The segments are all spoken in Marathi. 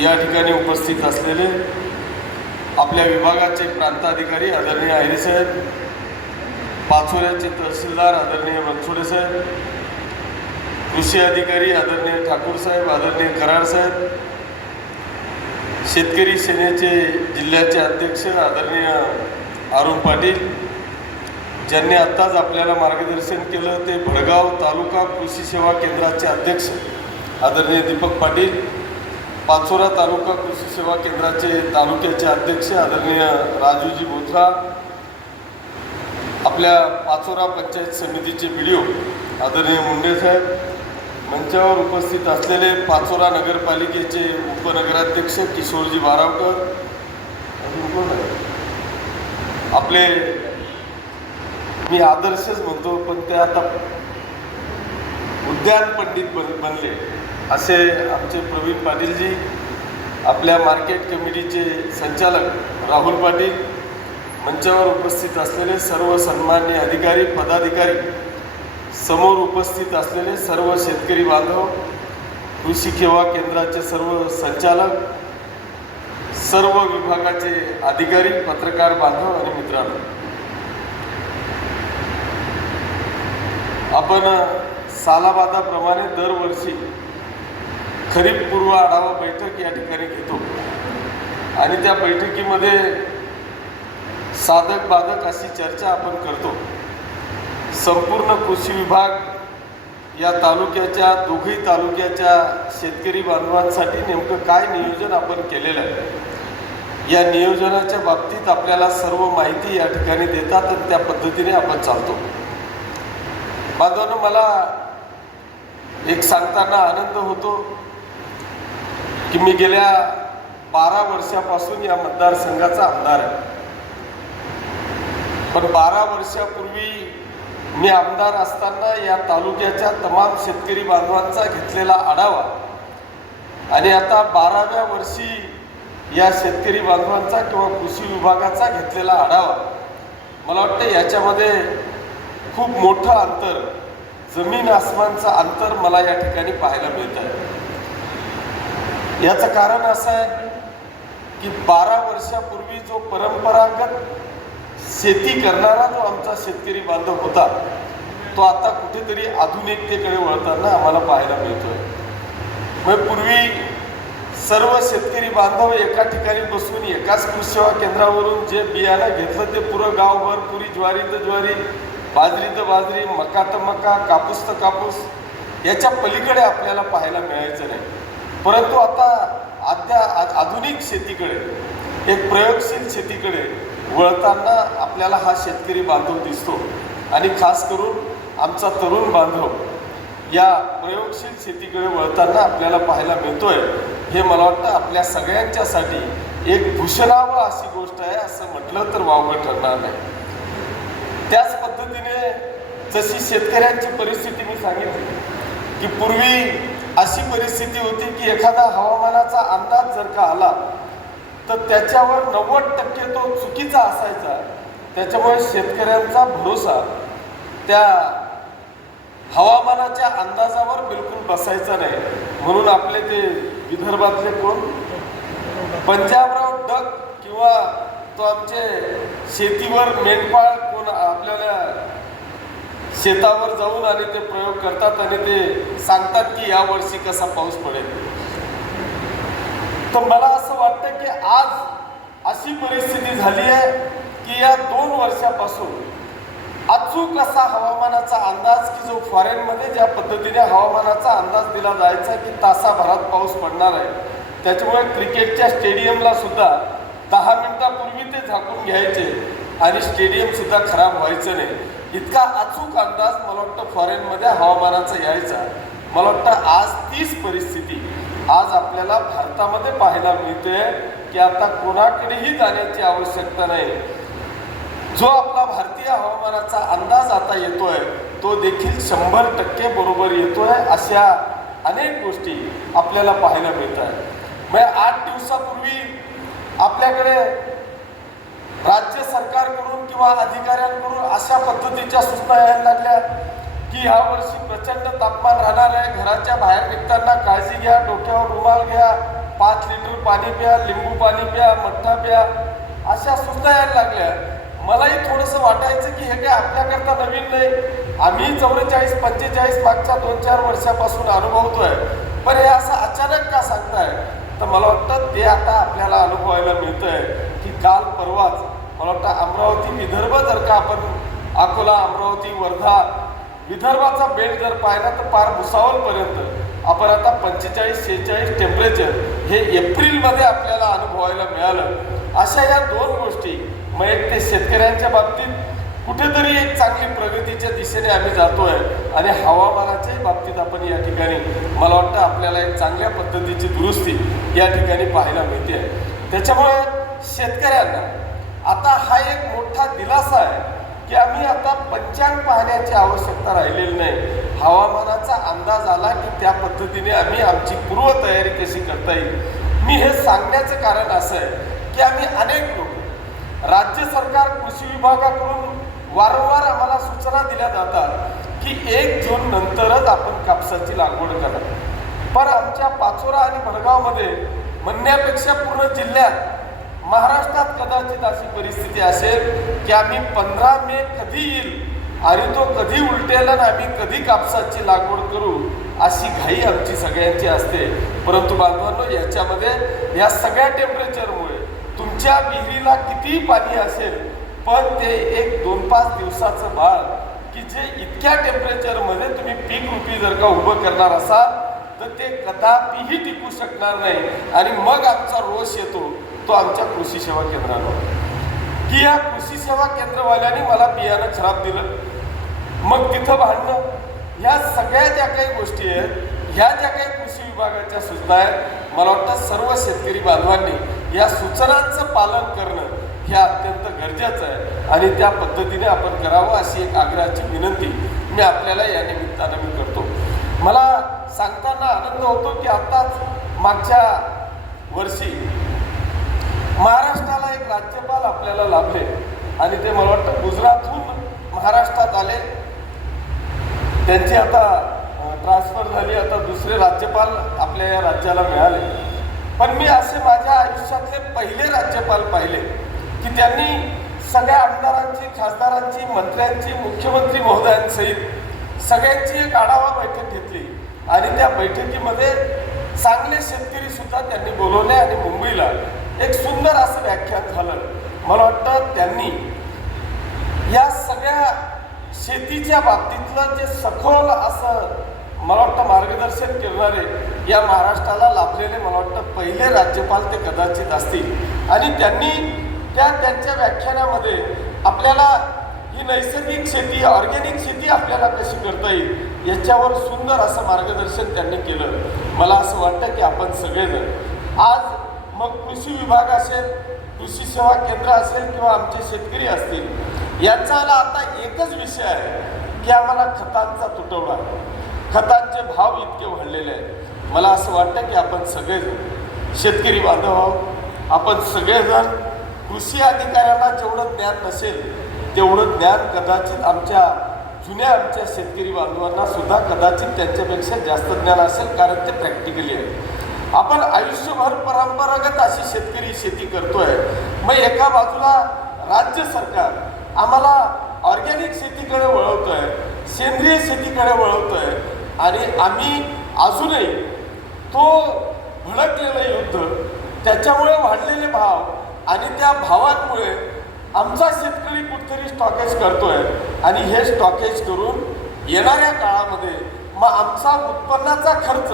या ठिकाणी उपस्थित असलेले आपल्या विभागाचे प्रांताधिकारी आदरणीय आहिरे साहेब, पाचोऱ्याचे तहसीलदार आदरणीय बनसोडे साहेब, कृषी अधिकारी आदरणीय ठाकूर साहेब, आदरणीय कराड साहेब, शेतकरी सेनेचे जिल्ह्याचे अध्यक्ष आदरणीय अरुण पाटील, ज्यांनी आत्ताच आपल्याला मार्गदर्शन केलं ते भडगाव तालुका कृषी सेवा केंद्राचे अध्यक्ष आदरणीय दीपक पाटील, पाचोरा तालुका कृषी सेवा केंद्राचे तालुक्याचे अध्यक्ष आदरणीय राजूजी बोथरा, आपल्या पाचोरा पंचायत समितीचे BDO आदरणीय मुंडे साहेब, मंचावर उपस्थित असलेले पाचोरा नगरपालिकेचे उपनगराध्यक्ष किशोरजी बारावकर, आपले मी आदर्शच म्हणतो पण ते आता उद्यान पंडित बनले असे आमचे प्रवीण पाटीलजी, आपल्या मार्केट कमिटीचे संचालक राहुल पाटील, मंचावर उपस्थित असलेले सर्व सन्माननीय अधिकारी पदाधिकारी, समोर उपस्थित असलेले सर्व शेतकरी बांधव, कृषी सेवा केंद्राचे सर्व संचालक, सर्व विभागाचे अधिकारी, पत्रकार बांधव आणि मित्रांनो, आपण सालाबादाप्रमाणे दरवर्षी खरीप पूर्व आढावा बैठक या ठिकाणी घेतो आणि त्या बैठकीमध्ये साधक बाधक अशी चर्चा आपण करतो. संपूर्ण कृषी विभाग या तालुक्याच्या दोघही तालुक्याच्या शेतकरी बांधवांसाठी नेमकं काय नियोजन आपण केलेलं आहे या नियोजनाच्या बाबतीत आपल्याला सर्व माहिती या ठिकाणी देतात आणि त्या पद्धतीने आपण चालतो. बांधवांनो, मला एक सांगताना आनंद होतो की मी गेल्या 12 वर्षापासून या मतदारसंघाचा आमदार आहे. पण 12 वर्षापूर्वी मी आमदार असताना या तालुक्याच्या तमाम शेतकरी बांधवांचा घेतलेला आढावा आणि आता 12व्या वर्षी या शेतकरी बांधवांचा किंवा कृषी विभागाचा घेतलेला आढावा, मला वाटतं याच्यामध्ये खूप मोठं अंतर, जमीन आसमानचं अंतर मला या ठिकाणी पाहायला मिळत आहे. याचं कारण असं आहे की 12 वर्षापूर्वी जो परंपरागत शेती करणारा जो आमचा शेतकरी बांधव होता तो आता कुठेतरी आधुनिकतेकडे वळताना आम्हाला पाहायला मिळतोय. मग पूर्वी सर्व शेतकरी बांधव एका ठिकाणी बसून एकाच कृषी सेवा केंद्रावरून जे बियाणं घेतलं ते पुरं गावभर, पुरी ज्वारी तर ज्वारी, बाजरी तर बाजरी, मका तर मका, कापूस तर कापूस, याच्या पलीकडे आपल्याला पाहायला मिळायचं नाही. परंतु आता आधुनिक शेतीकडे, एक प्रयोगशील शेतीकडे वळताना आपल्याला हा शेतकरी बांधव दिसतो आणि खास करून आमचा तरुण बांधव या प्रयोगशील शेतीकडे वळताना आपल्याला पाहायला मिळतोय. हे मला वाटतं आपल्या सगळ्यांच्यासाठी एक भूषणावह अशी गोष्ट आहे असं म्हटलं तर वावगं ठरणार नाही. त्याच पद्धतीने जशी शेतकऱ्यांची परिस्थिती मी सांगितली की पूर्वी अशी परिस्थिती होती की एखादा हवामानाचा अंदाज जर का आला तर त्याच्यावर 90% तो चुकीचा असायचा. त्याच्यामुळे शेतकऱ्यांचा भरोसा त्या हवामानाच्या अंदाजावर बिलकुल बसायचा नाही. म्हणून आपले ते विदर्भातले कोण पंजाबराव डक किंवा तो आमचे शेतीवर मेंढपाळ कोण आपल्याला शेतावर जाऊन आणि ते प्रयोग करतात आणि ते सांगतात की या वर्षी कसा पाऊस पडेल. तर मला असं वाटतं की आज अशी परिस्थिती झाली आहे की या 2 वर्षापासून अचूक असा हवामानाचा अंदाज की जो फॉरेनमध्ये ज्या पद्धतीने हवामानाचा अंदाज दिला जायचा की तासाभरात पाऊस पडणार आहे, त्याच्यामुळे क्रिकेटच्या स्टेडियमला सुद्धा 10 मिनिटापूर्वी ते झाकून घ्यायचे आणि स्टेडियम सुद्धा खराब व्हायचं नाही. इतका अचूक अंदाज मला वाटतं फॉरेनमध्ये हवामानाचा यायचा. मला वाटतं आज तीच परिस्थिती आज आपल्याला भारतामध्ये पाहायला मिळते की आता कोणाकडेही जाण्याची आवश्यकता नाही. जो आपला भारतीय हवामानाचा अंदाज आता येतोय तो देखील 100% बरोबर येतोय. अशा अनेक गोष्टी आपल्याला पाहायला मिळत आहेत. मग 8 दिवसापूर्वी आपल्याकडे राज्य सरकारकडून किंवा अधिकाऱ्यांकडून अशा पद्धतीच्या सूचना यायला लागल्या की ह्या वर्षी प्रचंड तापमान राहणार आहे, घराच्या बाहेर निघताना काळजी घ्या, डोक्यावर रुमाल घ्या, 5 लिटर पाणी प्या, लिंबू पाणी प्या, मठ्ठा प्या, अशा सूचना यायला लागल्या. मलाही थोडंसं वाटायचं की हे काय आपल्याकरता नवीन नाही, आम्ही 44-45 मागच्या 2-4 वर्षापासून अनुभवतोय, पण हे असं अचानक का सांगताय? तर मला वाटतं ते आता आपल्याला अनुभवायला मिळतंय की काल परवाच मला वाटतं अमरावती विदर्भ जर का आपण अकोला, अमरावती, वर्धा विदर्भाचा बेल्ट जर पाहिला तर पार भुसावळपर्यंत आपण आता 45-46 टेम्परेचर हे एप्रिलमध्ये आपल्याला अनुभवायला मिळालं. अशा या 2 गोष्टी, मग एक ते शेतकऱ्यांच्या बाबतीत कुठेतरी एक चांगली प्रगतीच्या दिशेने आम्ही जातोय आणि हवामानाच्याही बाबतीत आपण या ठिकाणी मला वाटतं आपल्याला एक चांगल्या पद्धतीची दुरुस्ती या ठिकाणी पाहायला मिळते आहे. त्याच्यामुळे शेतकऱ्यांना आता हा एक मोठा दिलासा आहे की आम्ही आता पंचांग पाहण्याची आवश्यकता राहिलेली नाही. हवामानाचा अंदाज आला की त्या पद्धतीने आम्ही आमची पूर्वतयारी कशी करता येईल. मी हे सांगण्याचं कारण असं आहे की आम्ही अनेक लोक राज्य सरकार कृषी विभागाकडून वारंवार आम्हाला सूचना दिल्या जातात की 1 जून नंतरच आपण कापसाची लागवड करा, पण आमच्या पाचोरा आणि भडगावमध्ये म्हणण्यापेक्षा पूर्ण जिल्ह्यात महाराष्ट्रात कदाचित अशी परिस्थिती असेल की आम्ही 15 मे कधी येईल आणि तो कधी उलटेल आणि आम्ही कधी कापसाची लागवड करू अशी घाई आमची सगळ्यांची असते. परंतु बांधवांनो, याच्यामध्ये या सगळ्या टेम्परेचरमुळे तुमच्या विहिरीला कितीही पाणी असेल पण ते एक 2-5 दिवसाचं बाळ की जे इतक्या टेम्परेचरमध्ये तुम्ही पीक रूपी जर का उभं करणार असाल तर ते कदापिही टिकू शकणार नाही. आणि मग आमचा रोष येतो तो आमच्या कृषी सेवा केंद्रावर की या कृषी सेवा केंद्रवाल्यांनी मला बियाणं खराब दिलं, मग तिथं भांडणं. ह्या सगळ्या ज्या काही गोष्टी आहेत, ह्या ज्या काही कृषी विभागाच्या सूचना आहेत, मला वाटतं सर्व शेतकरी बांधवांनी या सूचनांचं पालन करणं हे अत्यंत गरजेचं आहे आणि त्या पद्धतीने आपण करावं अशी एक आग्रहाची विनंती मी आपल्याला या निमित्तानं मी करतो. मला सांगताना आनंद होतो की आत्ताच मागच्या वर्षी महाराष्ट्राला एक राज्यपाल आपल्याला लाभले आणि ते मला वाटतं गुजरातहून महाराष्ट्रात आले. त्यांची आता ट्रान्सफर झाली, आता दुसरे राज्यपाल आपल्या या राज्याला मिळाले. पण मी असे माझ्या आयुष्यातले पहिले राज्यपाल पाहिले की त्यांनी सगळ्या आमदारांची, खासदारांची, मंत्र्यांची, मुख्यमंत्री महोदयांसहित सगळ्यांची एक आढावा बैठक घेतली आणि त्या बैठकीमध्ये चांगले शेतकरी सुद्धा त्यांनी बोलवले आणि मुंबईला एक सुंदर असं व्याख्यान झालं. मला वाटतं त्यांनी या सगळ्या शेतीच्या बाबतीतलं जे सखोल असं मला वाटतं मार्गदर्शन करणारे या महाराष्ट्राला लाभलेले मला वाटतं पहिले राज्यपाल ते कदाचित असतील. आणि त्यांनी त्यांच्या व्याख्यानामध्ये आपल्याला ही नैसर्गिक शेती, ऑर्गॅनिक शेती आपल्याला कशी करता येईल याच्यावर सुंदर असं मार्गदर्शन त्यांनी केलं. मला असं वाटतं की आपण सगळेजण आज मग कृषी विभाग असेल, कृषी सेवा केंद्र असेल किंवा आमचे शेतकरी असतील, यांचा आता एकच विषय आहे की आम्हाला खतांचा तुटवडा, खतांचे भाव इतके वाढलेले आहेत. मला असं वाटतं की आपण सगळेजण शेतकरी बांधव आहोत, आपण सगळेजण कृषी अधिकाऱ्यांना जेवढं ज्ञान नसेल तेवढं ज्ञान कदाचित आमच्या शेतकरी बांधवांना सुद्धा कदाचित त्यांच्यापेक्षा जास्त ज्ञान असेल, कारण ते प्रॅक्टिकली आहे. आपण आयुष्यभर परंपरागत अशी शेतकरी शेती करतोय, मग एका बाजूला राज्य सरकार आम्हाला ऑर्गॅनिक शेतीकडे वळवतोय, सेंद्रिय शेतीकडे वळवतोय आणि आम्ही अजूनही तो भडकलेलं युद्ध, त्याच्यामुळे वाढलेले भाव आणि त्या भावांमुळे आमचा शेतकरी कुठेतरी स्टॉकेज करतोय आणि हे स्टॉकेज करून येणाऱ्या काळामध्ये मग आमचा उत्पन्नाचा खर्च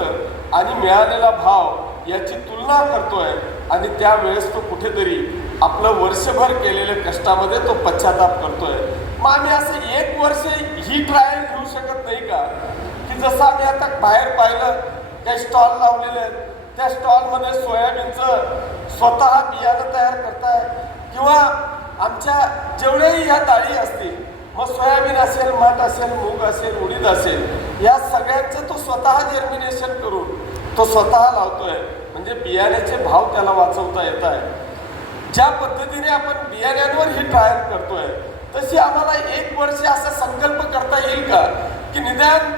आणि मिळालेला भाव याची तुलना करतोय आणि त्यावेळेस तो कुठेतरी आपलं वर्षभर केलेल्या कष्टामध्ये तो पश्चाताप करतोय. मग आम्ही असं 1 वर्ष ही ट्रायल घेऊ शकत नाही का की जसं आम्ही आता बाहेर पाहिलं काही स्टॉल लावलेले आहेत, त्या स्टॉलमध्ये सोयाबीनचं स्वतः बियाणं तयार करताय किंवा आमच्या जेवढेही ह्या डाळी असतील, मग सोयाबीन असेल, मठ असेल, मूग असेल, उडीद असेल, या सगळ्यांचं तो स्वतः जर्मिनेशन करून तो स्वतः लावतोय. म्हणजे बियाण्याचे भाव त्याला वाचवता येत आहे. ज्या पद्धतीने आपण बियाण्यांवर ही ट्रायल करतोय तशी आम्हाला 1 वर्ष असा संकल्प करता येईल का की निदान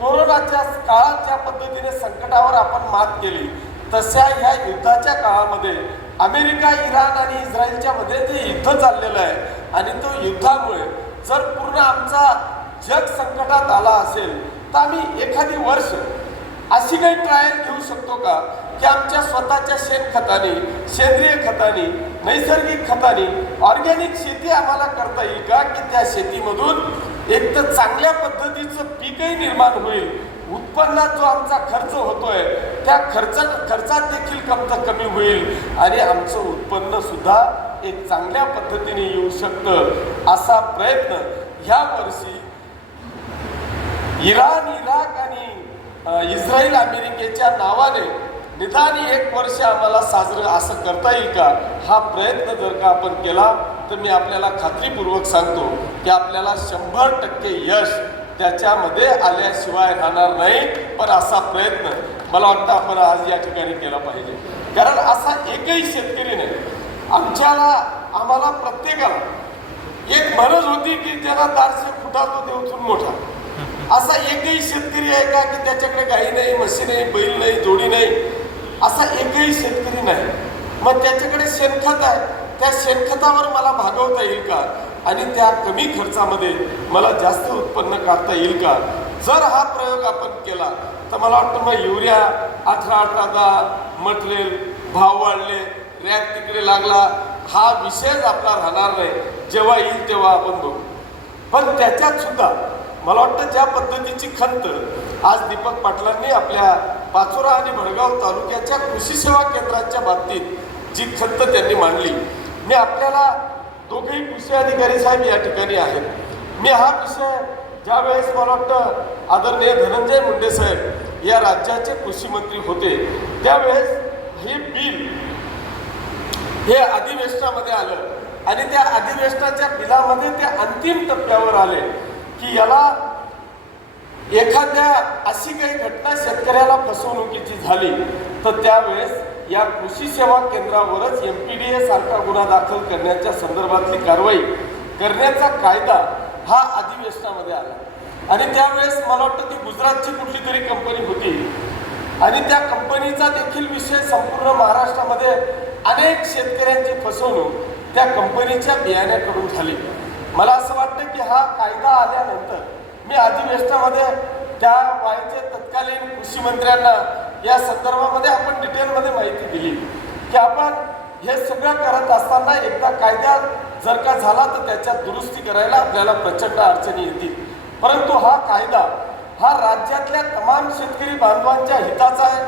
कोरोनाच्या काळात ज्या पद्धतीने संकटावर आपण मात केली तशा ह्या युद्धाच्या काळामध्ये अमेरिका, इराण आणि इस्रायलच्या मध्ये जे युद्ध चाललेलं आहे आणि तो युद्धामुळे जर पूर्ण आमचा जग संकटात आला असेल तर आम्ही एखादी वर्ष अशी काही ट्रायल घेऊ शकतो का की आमच्या स्वतःच्या शेणखताने, सेंद्रिय खताने, नैसर्गिक खताने ऑर्गॅनिक शेती आम्हाला करता येईल का की त्या शेतीमधून एक तर चांगल्या पद्धतीचं पीकही निर्माण होईल, उत्पन्नात जो आमचा खर्च होतोय त्या खर्चात देखील कमी होईल आणि आमचं उत्पन्न सुद्धा एक चांगल्या पद्धतीने येऊ शकतं असा प्रयत्न ह्या वर्षी इराण, इराक आणि इस्रायल, अमेरिकेच्या नावाने निदान 1 वर्ष आम्हाला साजरं असं करता येईल का, हा प्रयत्न जर का आपण केला तर मी आपल्याला खात्रीपूर्वक सांगतो की आपल्याला 100% यश त्याच्यामध्ये आल्याशिवाय राहणार नाही. पण असा प्रयत्न मला वाटतं आपण आज या ठिकाणी केला पाहिजे. कारण असा एकही शेतकरी नाही. आम्हाला प्रत्येकाला एक म्हणत होती की ज्याला 400 फुटा तो देवचून मोठा. असा एकही शेतकरी आहे का की त्याच्याकडे गाई नाही, म्हशी नाही, बैल नाही, जोडी नाही, असा एकही शेतकरी नाही. मग त्याच्याकडे शेणखत आहे, त्या शेणखतावर मला भागवता येईल का आणि त्या कमी खर्चामध्ये मला जास्त उत्पन्न काढता येईल का. जर हा प्रयोग आपण केला तर मला वाटतं मग युरिया 18-10 मटेरियल भाव वाढले, रॅक तिकडे लागला, हा विषयच आपला राहणार नाही. जेव्हा येईल तेव्हा आपण बघू. पण त्याच्यात सुद्धा मला वाटतं ज्या पद्धतीची खंत आज दीपक पाटलांनी आपल्या पाचोरा आणि भडगाव तालुक्याच्या कृषी सेवा केंद्रांच्या बाबतीत जी खंत त्यांनी मांडली, मी आपल्याला दोघेही कृषी अधिकारी साहेब या ठिकाणी आहेत. मी हा विषय ज्यावेळेस मला वाटतं आदरणीय धनंजय मुंडे साहेब या राज्याचे कृषी मंत्री होते त्यावेळेस हे बिल हे अधिवेशनामध्ये आलं आणि त्या अधिवेशनाच्या बिलामध्ये ते अंतिम टप्प्यावर आले की याला एखाद्या अशी काही घटना शेतकऱ्याला फसवणुकीची झाली तर त्यावेळेस या कृषी सेवा केंद्रावरच MPDA सारखा गुन्हा दाखल करण्याच्या संदर्भातली कारवाई करण्याचा कायदा हा अधिवेशनामध्ये आला. आणि त्यावेळेस मला वाटतं ती गुजरातची कुठली तरी कंपनी होती आणि त्या कंपनीचा देखील विषय संपूर्ण महाराष्ट्रामध्ये अनेक शेतकऱ्यांची फसवणूक त्या कंपनीच्या बियाण्याकडून झाली. मला असं वाटतं की हा कायदा आल्यानंतर मी अधिवेशनामध्ये त्या वायचे तत्कालीन कृषी मंत्र्यांना या संदर्भामध्ये आपण डिटेलमध्ये माहिती दिली की आपण हे सगळं करत असताना एकदा कायदा जर का झाला तर त्याच्यात दुरुस्ती करायला आपल्याला प्रचंड अडचणी येतील. परंतु हा कायदा हा राज्यातल्या तमाम शेतकरी बांधवांच्या हिताचा आहे.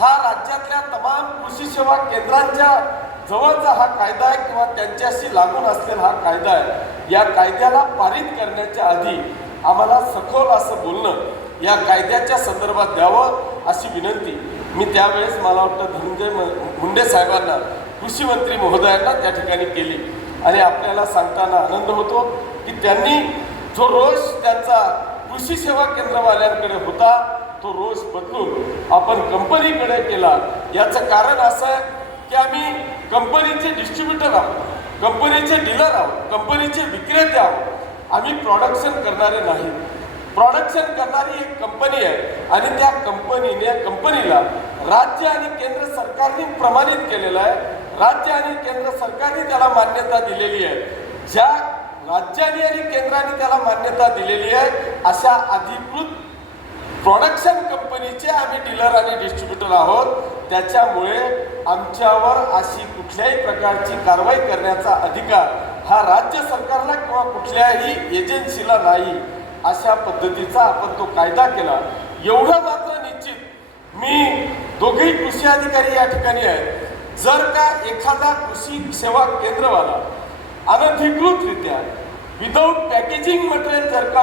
हा राज्यातल्या तमाम कृषी सेवा केंद्रांच्या जवळचा हा कायदा आहे किंवा त्यांच्याशी लागून असलेला हा कायदा आहे. या कायद्याला पारित करण्याच्या आधी आम्हाला सखोल असं बोलणं या कायद्याच्या संदर्भात द्यावं अशी विनंती मी त्यावेळेस मला वाटतं धनंजय मुंडे साहेबांना, कृषी मंत्री महोदयांना त्या ठिकाणी केली. आणि आपल्याला सांगताना आनंद होतो की त्यांनी जो रोष त्यांचा कृषी सेवा केंद्रवाल्यांकडे होता तो रोष बदलून आपण कंपनीकडे केला. याचं कारण असं आहे की आम्ही कंपनीचे डिस्ट्रीब्युटर आहोत, कंपनीचे डीलर आहोत, कंपनीचे विक्रेते आहोत. आम्ही प्रोडक्शन करणारे नाही. प्रोडक्शन करणारी एक कंपनी आहे आणि त्या कंपनीला राज्य आणि केंद्र सरकारने प्रमाणित केलेलं आहे. राज्य आणि केंद्र सरकारने त्याला मान्यता दिलेली आहे. ज्या राज्याने आणि केंद्राने त्याला मान्यता दिलेली आहे अशा अधिकृत प्रोडक्शन कंपनीचे आम्ही डीलर आणि डिस्ट्रीब्युटर आहोत. त्याच्यामुळे आमच्यावर अशी कुठल्याही प्रकारची कारवाई करण्याचा अधिकार हा राज्य सरकारला किंवा कुठल्याही एजन्सीला नाही. अशा पद्धतीचा आपण तो कायदा केला. एवढं मात्र निश्चित मी दोघेही कृषी अधिकारी या ठिकाणी आहेत. जर का एखादा कृषी सेवा केंद्रवाला अनधिकृतरित्या विदाऊट पॅकेजिंग मटेरियल जर का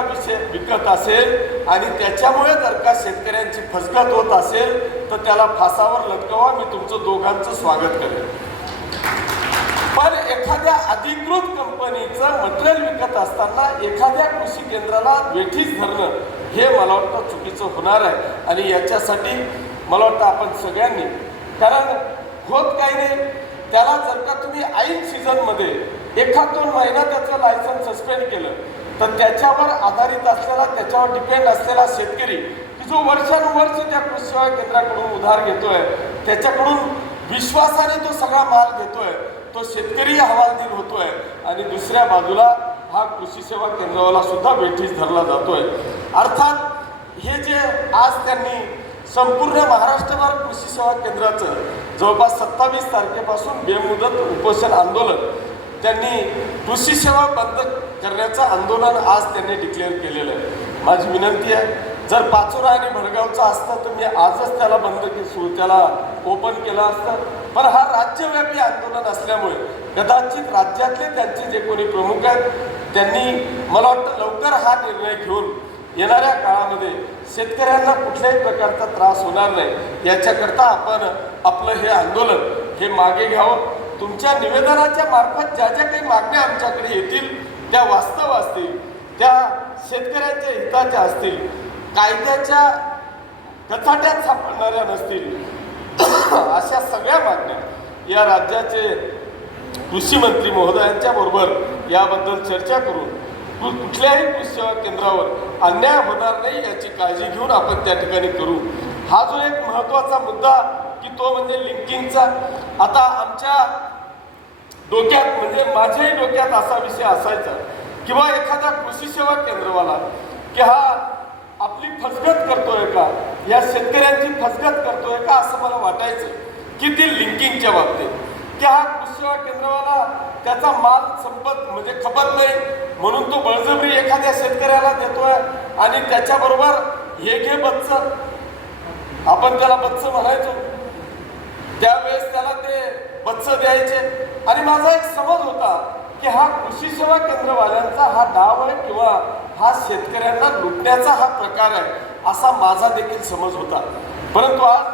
विकत असेल आणि त्याच्यामुळे जर का शेतकऱ्यांची फसगत होत असेल तर त्याला फासावर लटकवा. मी तुमचं दोघांचं स्वागत करेन. पण एखाद्या अधिकृत कंपनीचं मटेरियल विकत असताना एखाद्या कृषी केंद्राला वेठीस धरणं हे मला वाटतं चुकीचं होणार आहे. आणि याच्यासाठी मला वाटतं आपण सगळ्यांनी, कारण होत काही नाही, त्याला जर का तुम्ही ऐन सीझनमध्ये 1-2 महिना त्याचं लायसन्स सस्पेंड केलं तर त्याच्यावर आधारित असलेला, त्याच्यावर डिपेंड असलेला शेतकरी की जो वर्षानुवर्ष त्या कृषी सेवा केंद्राकडून उधार घेतोय त्याच्याकडून विश्वासाने तो सगळा माल घेतोय, तो शेतकरी हवालदिल होतोय आणि दुसऱ्या बाजूला हा कृषी सेवा केंद्रावाला सुद्धा वेठीस धरला जातोय। अर्थात हे जे आज त्यांनी संपूर्ण महाराष्ट्रभर कृषी सेवा केंद्राचं जवळपास 27 तारखेपासून बेमुदत उपोषण आंदोलन, त्यांनी कृषी सेवा बंद करण्याचं आंदोलन आज त्यांनी डिक्लेअर केलेलं आहे। माझी विनंती आहे, जर पाचोरा आणि भडगावचा असतं तर मी आजच त्याला त्याला ओपन केलं असतं, पण हा राज्यव्यापी आंदोलन असल्यामुळे कदाचित राज्यातले त्यांचे जे कोणी प्रमुख आहेत त्यांनी मला वाटतं लवकर हा निर्णय घेऊन येणाऱ्या काळामध्ये शेतकऱ्यांना कुठल्याही प्रकारचा त्रास होणार नाही याच्याकरता आपण आपलं हे आंदोलन हे मागे घ्यावं। तुमच्या निवेदनाच्या मार्फत ज्या ज्या काही मागण्या आमच्याकडे येतील त्या वास्तव असतील, त्या शेतकऱ्यांच्या हिताच्या असतील, कायद्याच्या कचाट्यात सापडणाऱ्या नसतील, अशा सगळ्या मागण्या या राज्याचे कृषी मंत्री महोदयांच्या बरोबर याबद्दल चर्चा करून कुठल्याही कृषी सेवा केंद्रावर अन्याय होणार नाही याची काळजी घेऊन आपण त्या ठिकाणी करू। हा जो एक महत्त्वाचा मुद्दा की तो म्हणजे लिंकिंगचा, आता आमच्या डोक्यात म्हणजे माझ्याही डोक्यात असा विषय असायचा किंवा एखादा कृषी सेवा केंद्रवाला की हा आपली फसगत करतोय का, या शेतकऱ्यांची फसगत करतोय का असं मला वाटायचं की ती लिंकिंगच्या बाबतीत की हा कृषी सेवा केंद्रवाला त्याचा माल संपत म्हणजे खपत नाही म्हणून तो बळजबरी एखाद्या शेतकऱ्याला देतोय आणि त्याच्याबरोबर हे घे बच्च, आपण त्याला बच्च म्हणायचो, त्यावेळेस त्याला ते बच्च द्यायचे। आणि माझा एक समज होता की हा कृषी सेवा केंद्रवाल्यांचा हा डाव आहे किंवा हा शेतकऱ्यांना लुटण्याचा हा प्रकार आहे असा माझा देखील समज होता। परंतु आज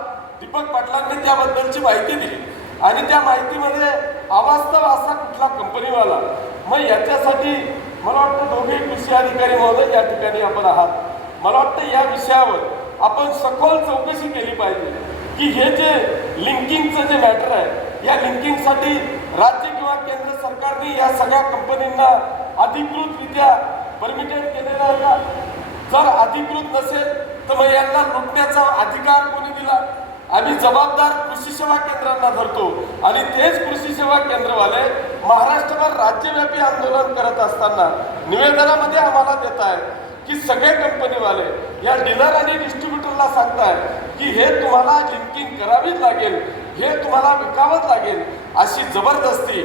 दीपक पाटलांनी त्याबद्दलची माहिती दिली आणि त्या माहितीमध्ये अवास्तव असा कुठला कंपनीवाला, मग याच्यासाठी मला वाटतं दोघे कृषी अधिकारी महोदय या ठिकाणी आपण आहात, मला वाटतं या विषयावर आपण सखोल चौकशी केली पाहिजे की हे जे लिंकिंगचं जे मॅटर आहे या लिंकिंगसाठी राज्य किंवा केंद्र सरकारने या सगळ्या कंपनींना अधिकृतरित्या परमिटेड केलेलं आहे का? जर अधिकृत नसेल तर मग यांना लुटण्याचा अधिकार कोणी दिला? आम्ही जबाबदार कृषी सेवा केंद्रांना धरतो आणि तेच कृषी सेवा केंद्रवाले महाराष्ट्रभर राज्यव्यापी आंदोलन करत असताना निवेदनामध्ये आम्हाला देत आहेत की सगळे कंपनीवाले या डीलर आणि डिस्ट्रीब्युटरला सांगताय की हे तुम्हाला लिंकिंग करावीच लागेल, हे तुम्हाला विकावंच लागेल, अशी जबरदस्ती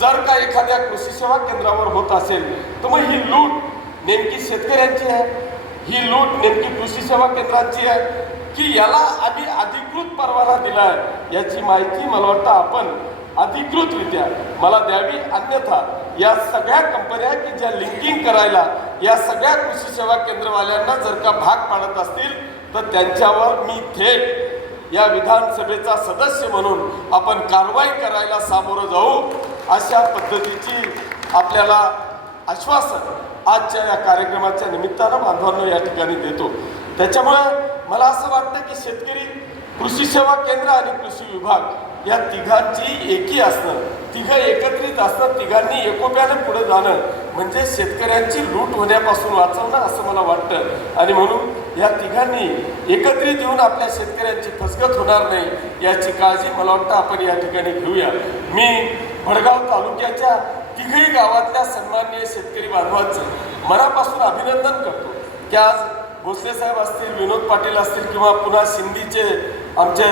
जर का एखाद्या कृषी सेवा केंद्रावर होत असेल तर मग ही लूट नेमकी शेतकऱ्यांची आहे, ही लूट नेमकी कृषी सेवा केंद्रांची आहे की याला आम्ही अधिकृत परवाना दिलाय याची माहिती मला वाटतं आपण अधिकृतरित्या मला द्यावी। अन्यथा या सगळ्या कंपन्या की ज्या लिंकिंग करायला या सगळ्या कृषी सेवा केंद्रवाल्यांना जर का भाग पाडत असतील तर त्यांच्यावर मी थेट या विधानसभेचा सदस्य म्हणून आपण कारवाई करायला सामोरं जाऊ अशा पद्धतीची आपल्याला आश्वासन आजच्या या कार्यक्रमाच्या निमित्तानं बांधवांना या ठिकाणी देतो। त्याच्यामुळे मला असं वाटतं की शेतकरी, कृषी सेवा केंद्र आणि कृषी विभाग या तिघांची एकी असणं, तिघं एकत्रित असणं, तिघांनी एकोप्यानं पुढे जाणं म्हणजे शेतकऱ्यांची लूट होण्यापासून वाचवणं असं मला वाटतं। आणि म्हणून या तिघांनी एकत्रित येऊन आपल्या शेतकऱ्यांची फसगत होणार नाही याची काळजी मला वाटतं आपण या ठिकाणी घेऊया। मी भडगाव तालुक्याच्या तिघही गावातल्या सन्माननीय शेतकरी बांधवांचं मनापासून अभिनंदन करतो की आज भोसले साहेब असतील, विनोद पाटील असतील किंवा पुन्हा सिंधीचे आमचे,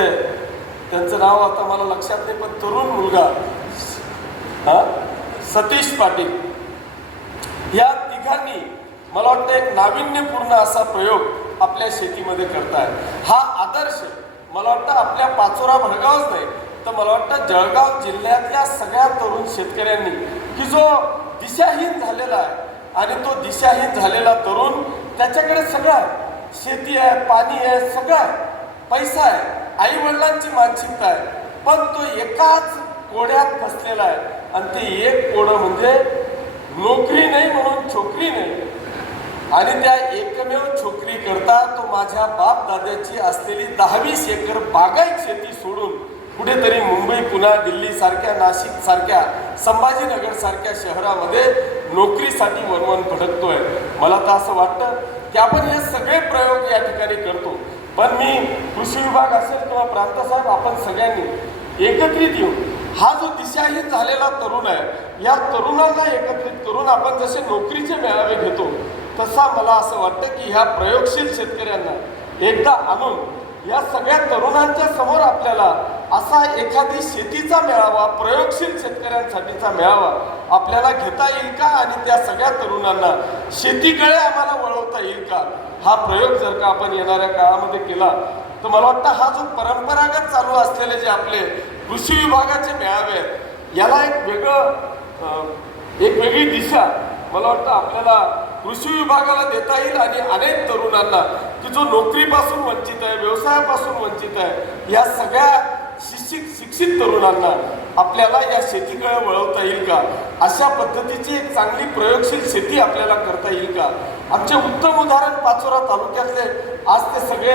त्यांचं नाव आता मला लक्षात नाही पण तरुण मुलगा सतीश पाटील, या तिघांनी मला वाटतं एक नाविन्यपूर्ण असा प्रयोग आपल्या शेतीमध्ये करताय। हा आदर्श मला वाटतं आपल्या पाचोरा भडगावच नाही तर मला वाटतं जळगाव जिल्ह्यातल्या सगळ्या तरुण शेतकऱ्यांनी की जो दिशाहीन झालेला आहे आणि तो दिशाहीन झालेला तरुण त्याच्याकडे सगळं आहे, शेती आहे, पाणी आहे, सगळं आहे, पैसा आहे, आई वडिलांची मानसिकता आहे, पण तो एकाच कोड्यात फसलेला आहे आणि ते एक कोडं म्हणजे नोकरी नाही म्हणून छोकरी नाही आणि त्या एकमेव छोकरी करता तो माझ्या बाप दाद्याची असलेली 10-20 एकर बागायत शेती सोडून कुठेतरी मुंबई, पुणे, दिल्ली सारख्या, नाशिक सारख्या, संभाजीनगर सारख्या शहरामध्ये नोकरीसाठी वणवण भटकतोय। मला तर असं वाटतं की आपण हे सगळे प्रयोग या ठिकाणी करतो पण मी कृषी विभाग असेल किंवा प्रांत साहेब आपण सगळ्यांनी एकत्रित येऊन हा जो दिशाहीन झालेला तरुण आहे या तरुणांना एकत्रित करून आपण जसे नोकरीचे मेळावे घेतो तसा मला असं वाटतं की ह्या प्रयोगशील शेतकऱ्यांना एकदा आणून या सगळ्या तरुणांच्या समोर आपल्याला असा एखादी शेतीचा मेळावा प्रयोगशील शेतकऱ्यांसाठीचा मेळावा आपल्याला घेता येईल का आणि त्या सगळ्या तरुणांना शेतीकडे आम्हाला वळवता येईल का हा प्रयोग जर का आपण येणाऱ्या काळामध्ये केला तर मला वाटतं हा जो परंपरागत चालू असलेले जे आपले कृषी विभागाचे मेळावे आहेत याला एक वेगळी दिशा मला वाटतं आपल्याला कृषी विभागाला देता येईल आणि अनेक तरुणांना की जो नोकरीपासून वंचित आहे व्यवसायापासून वंचित आहे या सगळ्या शिक्षित तरुणांना आपल्याला या शेतीकडे वळवता येईल का अशा पद्धतीची एक चांगली प्रयोगशील शेती आपल्याला करता येईल का आमचे उत्तम उदाहरण पाचोरा तालुक्यातले आज ते सगळे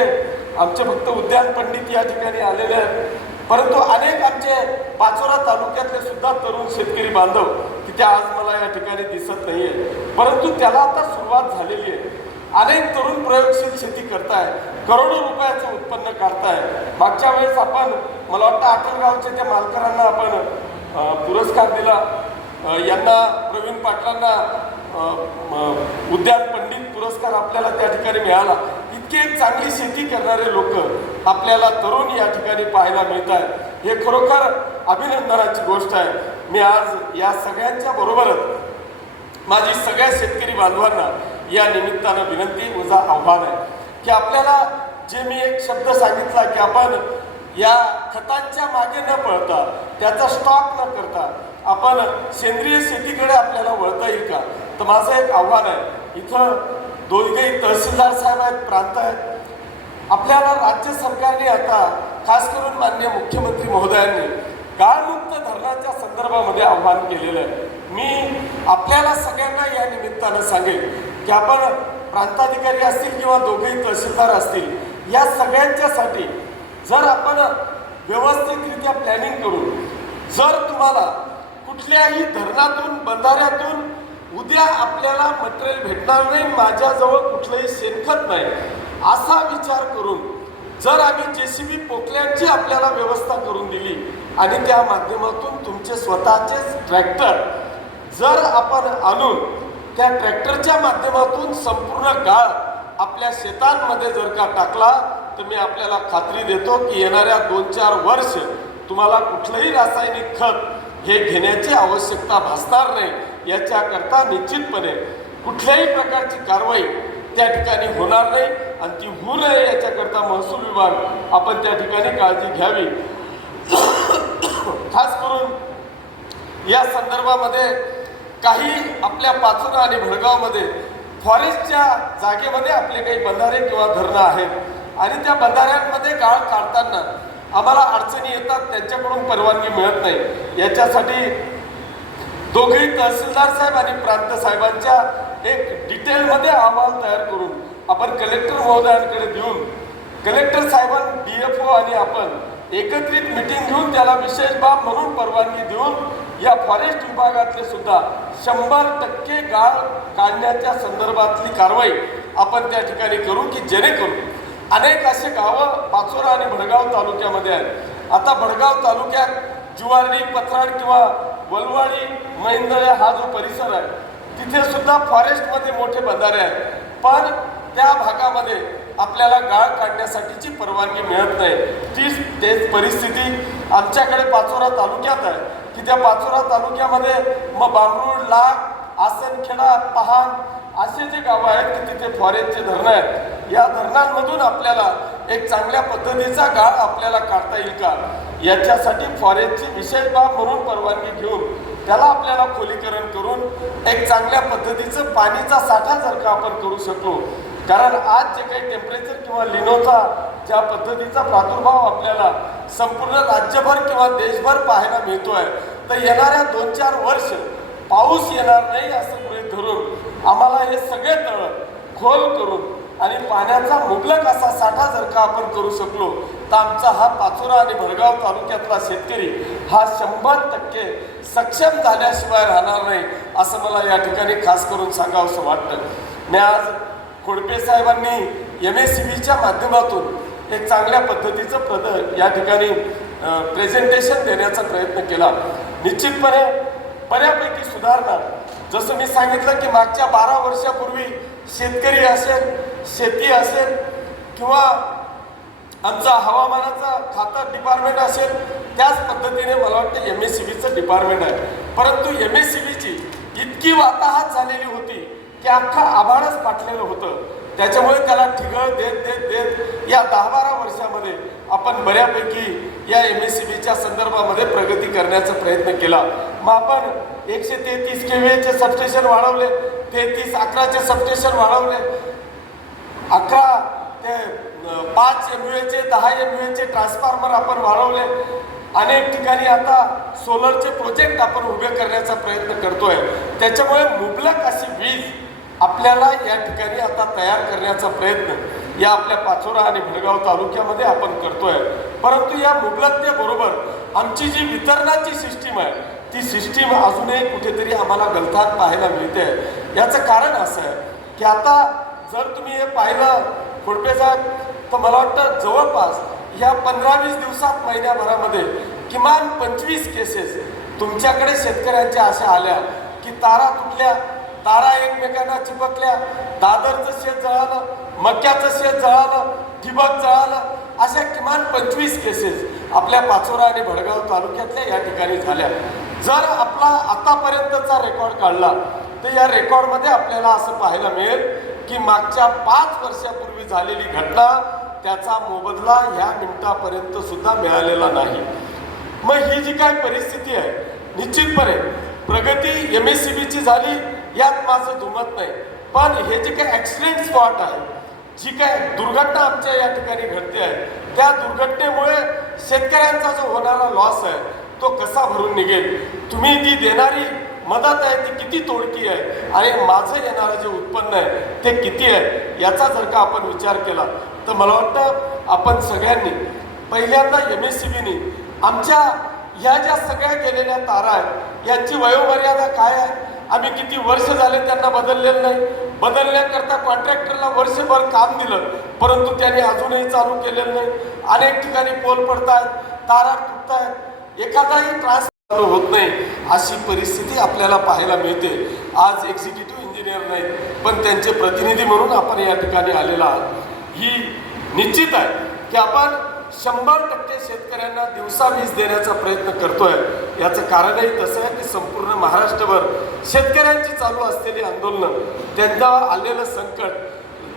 आमचे फक्त उद्यान पंडित या ठिकाणी आलेले आहेत परंतु अनेक आमचे पाचोरा तालुक्यातले सुद्धा तरुण शेतकरी बांधव तिथे आज मला या ठिकाणी दिसत नाहीये परंतु त्याला आता सुरुवात झालेली आहे अनेक तरुण प्रयोगशील शेती करताय करोडो रुपयाचं उत्पन्न काढताय मागच्या वेळेस आपण मला वाटतं आटलगावच्या त्या मालकरांना आपण पुरस्कार दिला यांना प्रवीण पाटलांना उद्यान पंडित पुरस्कार आपल्याला त्या ठिकाणी मिळाला इतकी एक चांगली शेती करणारे लोक आपल्याला तरुण या ठिकाणी पाहायला मिळत आहेत हे खरोखर अभिनंदनाची गोष्ट आहे मी आज या सगळ्यांच्या बरोबरच माझी सगळ्या शेतकरी बांधवांना या निमित्तानं विनंती माझा आव्हान आहे की आपल्याला जे मी एक शब्द सांगितला की आपण या खतांच्या मागे न पळता त्याचा स्टॉक न करता आपण सेंद्रिय शेतीकडे आपल्याला वळता येईल का तर माझं एक आव्हान आहे इथं दोघेही तहसीलदार साहेब आहेत प्रांत आहेत आपल्याला राज्य सरकारने आता खास करून माननीय मुख्यमंत्री महोदयांनी गाळमुक्त धरणाच्या संदर्भामध्ये आव्हान केलेलं आहे मी आपल्याला सगळ्यांना या निमित्तानं सांगेल की आपण प्रांताधिकारी असतील किंवा दोघेही तहसीलदार असतील या सगळ्यांच्यासाठी जर आपण व्यवस्थितरित्या प्लॅनिंग करून जर तुम्हाला कुठल्याही धरणातून बंधाऱ्यातून उद्या आपल्याला मटेरियल भेटणार नाही माझ्याजवळ कुठलंही शेणखत नाही असा विचार करून जर आम्ही JCB पोकल्यांची आपल्याला व्यवस्था करून दिली आणि त्या माध्यमातून तुमचे स्वतःचेच ट्रॅक्टर जर आपण आणून त्या ट्रॅक्टरच्या माध्यमातून संपूर्ण गाळ आपल्या शेतांमध्ये जर का टाकला तर मी आपल्याला खात्री देतो की येणाऱ्या 2-4 वर्ष तुम्हाला कुठलंही रासायनिक खत हे घेण्याची आवश्यकता भासणार नाही याच्याकरता निश्चितपणे कुठल्याही प्रकारची कारवाई त्या ठिकाणी होणार नाही आणि ती होऊ नये याच्याकरता महसूल विभाग आपण त्या ठिकाणी काळजी घ्यावी खास करून या संदर्भामध्ये काही आपल्या पाचोरा आणि भडगावमध्ये फॉरेस्टच्या जागेमध्ये आपले काही बंधारे किंवा धरणं आहेत आणि त्या बंधाऱ्यांमध्ये गाळ काढताना आम्हाला अडचणी येतात त्यांच्याकडून परवानगी मिळत नाही याच्यासाठी दोघेही तहसीलदार साहेब आणि प्रांत साहेबांच्या एक डिटेलमध्ये अहवाल तयार करून आपण कलेक्टर महोदयांकडे देऊन कलेक्टर साहेबांना DFO आणि आपण एकत्रित मीटिंग घेऊन त्याला विशेष बाब म्हणून परवानगी देऊन या फॉरेस्ट विभागातले सुद्धा 100% गाळ काढण्याच्या संदर्भातली कारवाई आपण त्या ठिकाणी करू की जेणेकरून अनेक असे गावं पाचोरा आणि भडगाव तालुक्यामध्ये आहेत आता भडगाव तालुक्यात जुवारडी पत्राड किंवा वलवाडी मैंदळे हा जो परिसर आहे तिथे सुद्धा फॉरेस्टमध्ये मोठे बंधारे आहेत पण त्या भागामध्ये आपल्याला गाळ काढण्यासाठीची परवानगी मिळत नाही तेच परिस्थिती आमच्याकडे पाचोरा तालुक्यात आहे की त्या पाचोरा तालुक्यामध्ये मग बांबरूड लाग आसनखेडा पहान असे जे गावं आहेत की तिथे फॉरेस्टचे धरणं आहेत या धरणांमधून आपल्याला एक चांगल्या पद्धतीचा गाळ आपल्याला काढता येईल का याच्यासाठी फॉरेस्टची विशेष बाब म्हणून परवानगी घेऊन त्याला आपल्याला खोलीकरण करून एक चांगल्या पद्धतीचं पाणीचा साठा जर का आपण करू शकलो कारण आज जे काही टेम्परेचर किंवा लिनोचा ज्या पद्धतीचा प्रादुर्भाव आपल्याला संपूर्ण राज्यभर किंवा देशभर पाहायला मिळतोय तर येणाऱ्या 2-4 वर्ष पाऊस येणार नाही असं गृहीत धरून आम्हाला हे सगळे तळ खोल करून आणि पाण्याचा मुबलक असा साठा जर का आपण करू शकलो तर आमचा हा पाचोरा आणि भडगाव तालुक्यातला शेतकरी हा 100% सक्षम झाल्याशिवाय राहणार नाही असं मला या ठिकाणी खास करून सांगावंसं वाटतं मी आज खोडपे साहेबांनी MSCBच्या माध्यमातून एक चांगल्या पद्धतीचं या ठिकाणी प्रेझेंटेशन देण्याचा प्रयत्न केला. निश्चितपणे बऱ्यापैकी सुधारणा, जसं मी सांगितलं की मागच्या 12 वर्षापूर्वी शेतकरी असेल, शेती असेल किंवा आमचा हवामानाचा खातं डिपार्टमेंट असेल, त्याच पद्धतीने मला वाटतं MSCBचं डिपार्टमेंट आहे. परंतु MSCBची इतकी वाताहत झालेली होती की अख्खा आभाळच फाटलेलं होतं. त्याच्यामुळे त्याला ठिगळ देत देत देत या 10-12 वर्षामध्ये आपण बऱ्यापैकी या MSCBच्या संदर्भामध्ये प्रगती करण्याचा प्रयत्न केला. मग आपण 133 kVचे सबस्टेशन वाढवले, 33-11चे सबस्टेशन वाढवले, 11 ते 5 MVAचे 10 MVAचे ट्रान्सफॉर्मर आपण वाढवले. अनेक ठिकाणी आता सोलरचे प्रोजेक्ट आपण उभे करण्याचा प्रयत्न करतोय. त्याच्यामुळे मुबलक अशी वीज आपल्याला या ठिकाणी आता तयार करण्याचा प्रयत्न या आपल्या पाचोरा आणि भडगाव तालुक्यामध्ये आपण करतोय. परंतु या मुबलकतेबरोबर आमची जी वितरणाची सिस्टीम आहे, ती सिस्टीम अजूनही कुठेतरी आम्हाला गलथान पाहायला मिळते. याचं कारण असं आहे की आता जर तुम्ही हे पाहिलं खोडपे साहेब, तर मला वाटतं जवळपास या 15-20 दिवसात, महिन्याभरामध्ये किमान 25 केसेस तुमच्याकडे शेतकऱ्यांच्या अशा आल्या की तारा तुटल्या, तारा एकमेकांना चिपकल्या, दादरचं शेत जळालं, मक्याचं शेत जळालं, ठिबक जळालं, अशा किमान 25 केसेस आपल्या पाचोरा आणि भडगाव तालुक्यातल्या या ठिकाणी झाल्या. जर आपला आतापर्यंतचा रेकॉर्ड काढला तर या रेकॉर्डमध्ये आपल्याला असं पाहायला मिळेल की मागच्या 5 वर्षापूर्वी झालेली घटना त्याचा मोबदला ह्या मिनिटापर्यंत सुद्धा मिळालेला नाही. मग ही जी काय परिस्थिती आहे, निश्चितपणे प्रगती MSCBची झाली यात माझं दुमत नाही. पण हे जे काय ॲक्सिडेंट स्पॉट आहे, जी काय दुर्घटना आमच्या या ठिकाणी घडते आहे, त्या दुर्घटनेमुळे शेतकऱ्यांचा जो होणारा लॉस आहे तो कसा भरून निघेल, तुम्ही ती देणारी मदत आहे ती किती तोडकी आहे आणि माझं येणारं जे उत्पन्न आहे ते किती आहे, याचा जर का आपण विचार केला तर मला वाटतं आपण सगळ्यांनी पहिल्यांदा MSCBने आमच्या ह्या ज्या सगळ्या गेलेल्या तारा आहेत यांची वयोमर्यादा काय आहे, आम्ही किती वर्ष झाले त्यांना बदललेलं नाही. बदलण्याकरता कॉन्ट्रॅक्टरला वर्षभर काम दिलं, परंतु त्यांनी अजूनही चालू केलेलं नाही. अनेक ठिकाणी पोल पडतायत, तारा तुटतायत, एखादाही ट्रान्सफर होत नाही. अशी परिस्थिती आपल्याला पाहायला मिळते. आज एक्झिक्युटिव्ह इंजिनियर नाहीत, पण त्यांचे प्रतिनिधी म्हणून आपण या ठिकाणी आलेला आहात. ही निश्चित आहे की आपण 100% शेतकऱ्यांना दिवसा वीज देण्याचा प्रयत्न करतोय. याचं कारणही तसं आहे की संपूर्ण महाराष्ट्रभर शेतकऱ्यांची चालू असलेली आंदोलनं, त्यांना आलेलं संकट,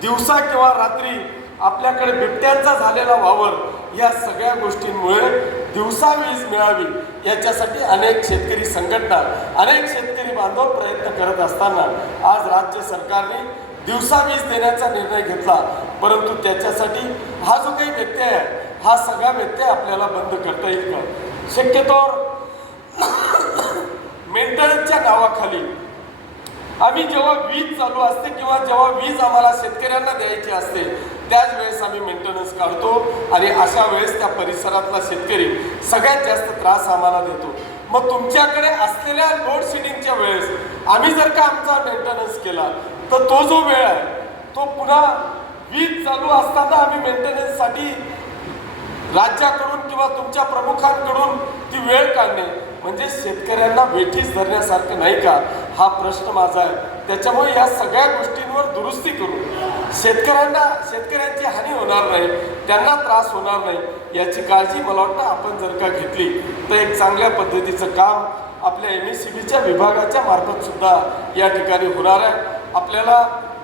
दिवसा किंवा रात्री आपल्याकडे बिबट्यांचा झालेला वावर, या सगळ्या गोष्टींमुळे दिवसा वीज मिळावी याच्यासाठी अनेक शेतकरी संघटना, अनेक शेतकरी बांधव प्रयत्न करत असताना आज राज्य सरकारने दिवसा वीज देण्याचा निर्णय घेतला. परंतु त्याच्यासाठी हा जो काही व्यत्यय आहे, हा सगळा व्यत्यय आपल्याला बंद करता येईल का? शक्यतोवर मेंटेनन्सच्या नावाखाली आम्ही जेव्हा वीज चालू असते किंवा जेव्हा वीज आम्हाला शेतकऱ्यांना द्यायची असते त्याच वेळेस आम्ही मेंटेनन्स काढतो आणि अशा वेळेस त्या परिसरातला शेतकरी सगळ्यात जास्त त्रास आम्हाला देतो. मग तुमच्याकडे असलेल्या लोड शेडिंगच्या वेळेस आम्ही जर का आमचा मेंटेनन्स केला तर तो जो वेळ आहे तो पुन्हा वीज चालू असताना आम्ही मेंटेनन्ससाठी राज्याकडून किंवा तुमच्या प्रमुखांकडून ती वेळ काढणे म्हणजे शेतकऱ्यांना वेठीस धरण्यासारखं नाही का, हा प्रश्न माझा आहे. त्याच्यामुळे या सगळ्या गोष्टींवर दुरुस्ती करून शेतकऱ्यांची हानी होणार नाही, त्यांना त्रास होणार नाही याची काळजी मला वाटतं आपण जर का घेतली तर एक चांगल्या पद्धतीचं काम आपल्या MSCBच्या विभागाच्या मार्फत सुद्धा या ठिकाणी होणार आहे. आपल्याला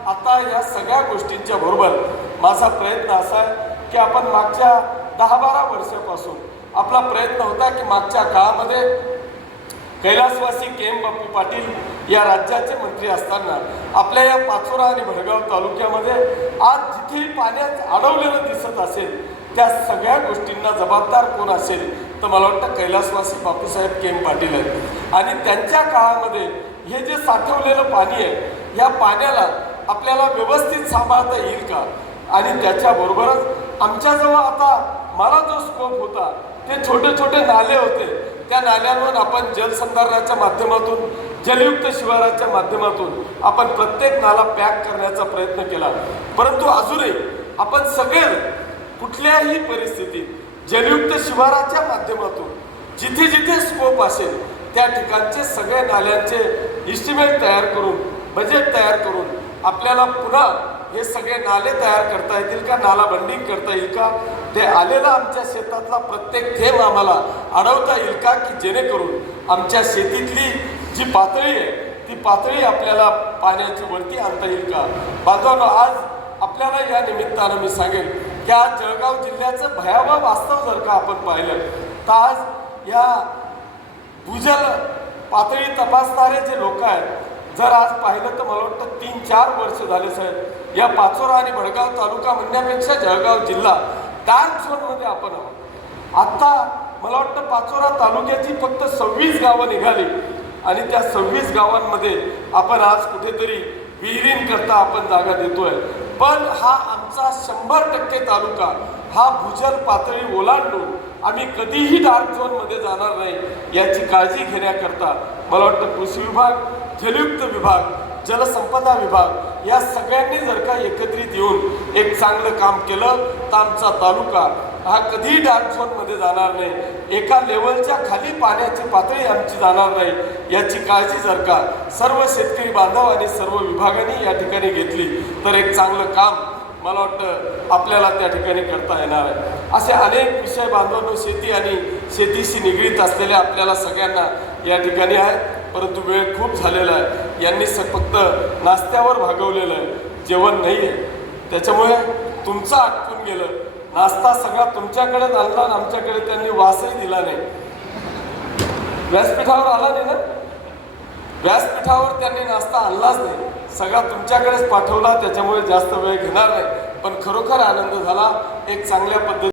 आता या सगळ्या गोष्टींच्या बरोबर माझा प्रयत्न असा आहे की आपण मागच्या 10-12 वर्षापासून आपला प्रयत्न होता की मागच्या काळामध्ये कैलासवासी KM बापू पाटील या राज्याचे मंत्री असताना आपल्या या पाचोरा आणि भडगाव तालुक्यामध्ये आज जिथे पाण्यात अडवलेलं दिसत असेल त्या सगळ्या गोष्टींना जबाबदार कोण असेल तर मला वाटतं कैलासवासी बापूसाहेब KM पाटील आहेत. आणि त्यांच्या काळामध्ये हे जे साठवलेलं पाणी आहे, या पाण्याला आपल्याला व्यवस्थित सांभाळता येईल का? आणि त्याच्याबरोबरच आमच्याजवळ आता मला जो स्कोप होता ते छोटे छोटे नाले होते, त्या नाल्यांवर आपण जलसंधारणाच्या माध्यमातून, जलयुक्त शिवाराच्या माध्यमातून आपण प्रत्येक नाला पॅक करण्याचा प्रयत्न केला. परंतु अजूनही आपण सगळे कुठल्याही परिस्थितीत जलयुक्त शिवाराच्या माध्यमातून जिथे जिथे स्कोप असेल त्या ठिकाणचे सगळे नाल्यांचे इस्टिमेट तयार करून बजेट तयार करून आपल्याला पुन्हा हे सगळे नाले तयार करता येतील का, नाला बंडिंग करता येईल का, ते आलेला आमच्या शेतातला प्रत्येक थेंब आम्हाला अडवता येईल का, की जेणेकरून आमच्या शेतीतली जी पातळी आहे ती पातळी आपल्याला पाण्याची वरती आणता येईल का. बांधवांनो, आज आपल्याला या निमित्तानं मी सांगेन की आज जळगाव जिल्ह्याचं भयावह वास्तव जर का आपण पाहिलं तर आज या भूजल पातळी तपासणारे जे लोक आहेत जर आज पाहिलं तर मला वाटतं 3-4 वर्ष झाले साहेब या पाचोरा आणि भडगाव तालुका म्हणण्यापेक्षा जळगाव जिल्हा डार्क झोनमध्ये आपण आहोत. आत्ता मला वाटतं पाचोरा तालुक्याची फक्त 26 गावं निघाली आणि त्या 26 गावांमध्ये आपण आज कुठेतरी विहिरींकरता आपण जागा देतोय. पण हा आमचा 100% तालुका हा भूजल पातळी ओलांडून आम्ही कधीही डार्क झोनमध्ये जाणार नाही याची काळजी घेण्याकरता मला वाटतं कृषी विभाग, जलयुक्त विभाग, जलसंपदा विभाग या सगळ्यांनी जर का एकत्रित येऊन एक चांगलं काम केलं तर आमचा तालुका हा कधीही डार्क झोनमध्ये जाणार नाही, एका लेवलच्या खाली पाण्याची पातळी आमची जाणार नाही याची काळजी जर का सर्व शेतकरी बांधव आणि सर्व विभागांनी या ठिकाणी घेतली तर एक चांगलं काम मला वाटतं आपल्याला त्या ठिकाणी करता येणार आहे. असे अनेक विषय बांधवांनो शेती आणि शेतीशी निगडीत असलेल्या आपल्याला सगळ्यांना या ठिकाणी आहे, परंतु वेळ खूप झालेला आहे. यांनी फक्त नाश्त्यावर भागवलेलं आहे, जेवण नाही आहे. त्याच्यामुळे तुमचं आटपून गेलं, नाश्ता सगळा तुमच्याकडे आणला आणि आमच्याकडे त्यांनी वासही दिला नाही. व्यासपीठावर आला नाही ना, व्यासपीठावर त्यांनी नाश्ता आणलाच नाही, सगळा तुमच्याकडेच पाठवला. त्याच्यामुळे जास्त वेळ घेणार नाही, पण खरोखर आनंद झाला. एक चांगल्या पद्धती